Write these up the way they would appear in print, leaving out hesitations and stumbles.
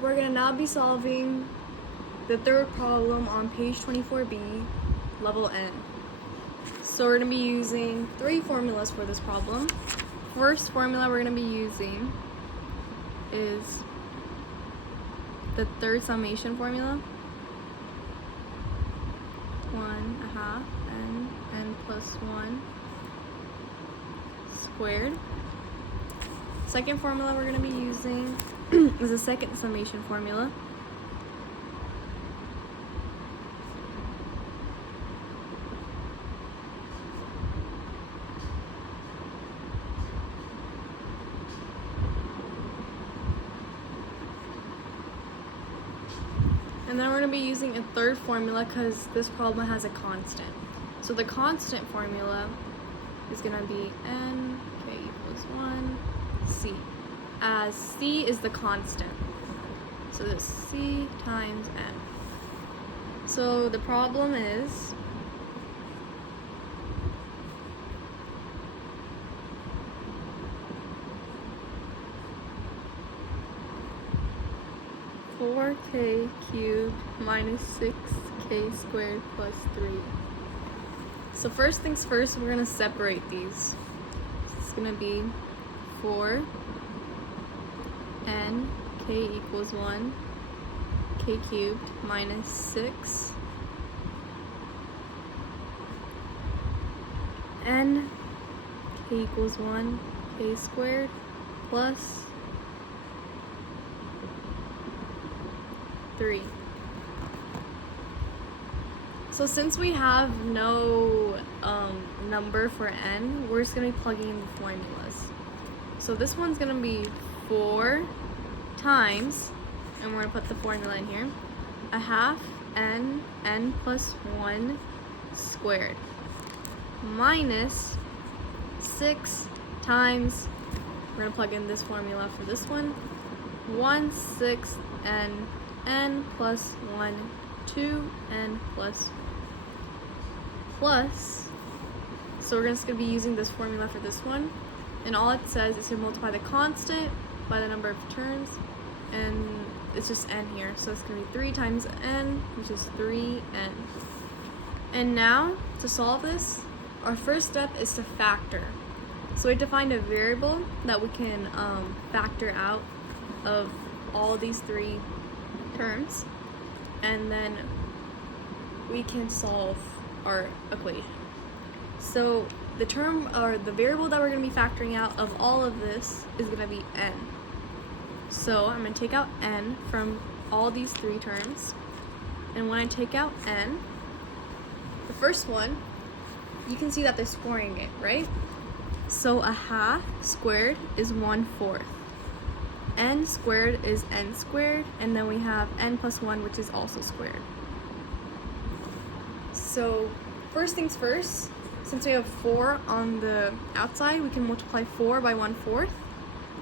we're gonna now be solving the third problem on page 24b, level N. So we're gonna be using three formulas for this problem. First formula we're gonna be using is the third summation formula. 1/2 n plus 1 squared. Second formula we're going to be using is the second summation formula. And then we're going to be using a third formula because this problem has a constant. So the constant formula is going to be n k equals 1 c, as c is the constant. So this c times n. So the problem is (4k cubed minus 6k squared plus 3). So first things first, we're going to separate these. So it's going to be 4 n k equals 1 k cubed minus 6 n k equals 1 k squared plus 3. So since we have no number for n, we're just going to be plugging in the formulas. So this one's going to be 4 times, and we're going to put the formula in here, 1/2 n plus 1 squared minus 6 times, we're going to plug in this formula for this one, 1/6 n plus 1, 2n plus, so we're just going to be using this formula for this one, and all it says is to multiply the constant by the number of terms, and it's just n here, so it's going to be 3 times n, which is 3n. And now, to solve this, our first step is to factor. So we have to find a variable that we can factor out of all these three terms, and then we can solve our equation. So the term, or the variable that we're going to be factoring out of all of this is going to be n. So I'm going to take out n from all these three terms, and when I take out n, the first one, you can see that they're squaring it, right? So 1/2 squared is 1/4. N squared is n squared, and then we have n plus 1, which is also squared. So first things first, since we have 4 on the outside, we can multiply 4 by 1/4,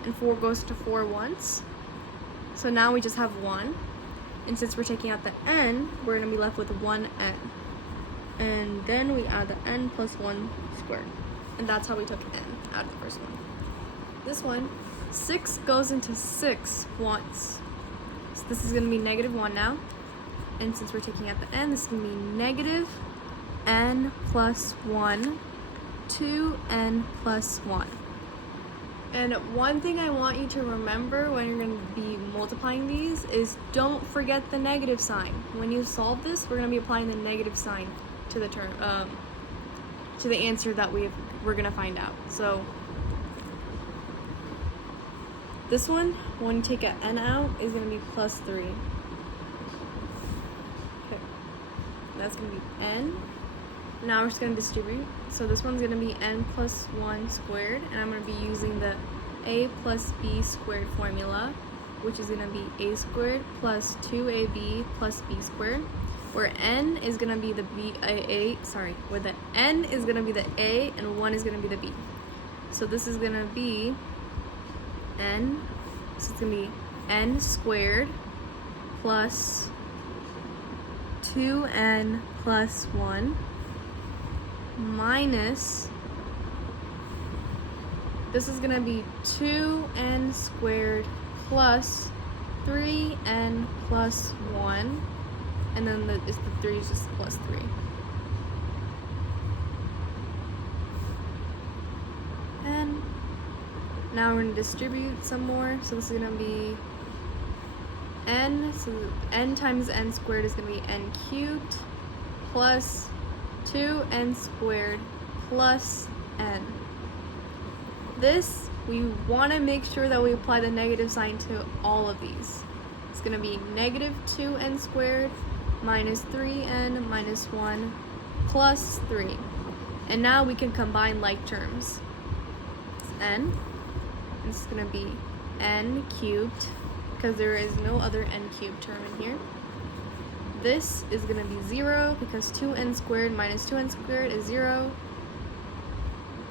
and 4 goes to 4 once. So now we just have 1, and since we're taking out the n, we're going to be left with 1n. And then we add the n plus 1 squared, and that's how we took n out of the first one. This one, 6 goes into 6 once. So this is going to be -1 now. And since we're taking out the n, this is going to be negative n plus 1, 2n plus 1. And one thing I want you to remember when you're going to be multiplying these is don't forget the negative sign. When you solve this, we're going to be applying the negative sign to the term, to the answer that we're going to find out. So this one, when you take an n out, is going to be plus 3. Okay, that's going to be n. Now we're just going to distribute. So this one's going to be n plus 1 squared, and I'm going to be using the a plus b squared formula, which is going to be a squared plus 2ab plus b squared, where n is going to be the where the n is going to be the a and 1 is going to be the b. So this is going to be n, so it's going to be n squared plus 2n plus 1 minus, this is going to be 2n squared plus 3n plus 1, and then the 3 is just plus 3. And now we're going to distribute some more, so this is going to be n, so n times n squared is going to be n cubed plus 2n squared plus n. This, we want to make sure that we apply the negative sign to all of these. It's going to be negative 2n squared minus 3n minus 1 plus 3. And now we can combine like terms. It's n. This is going to be n cubed, because there is no other n cubed term in here. This is going to be 0, because 2n squared minus 2n squared is 0.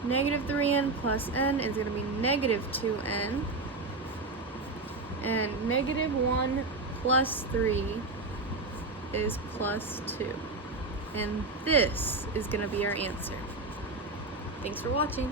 Negative 3n plus n is going to be negative 2n. And negative 1 plus 3 is plus 2. And this is going to be our answer. Thanks for watching.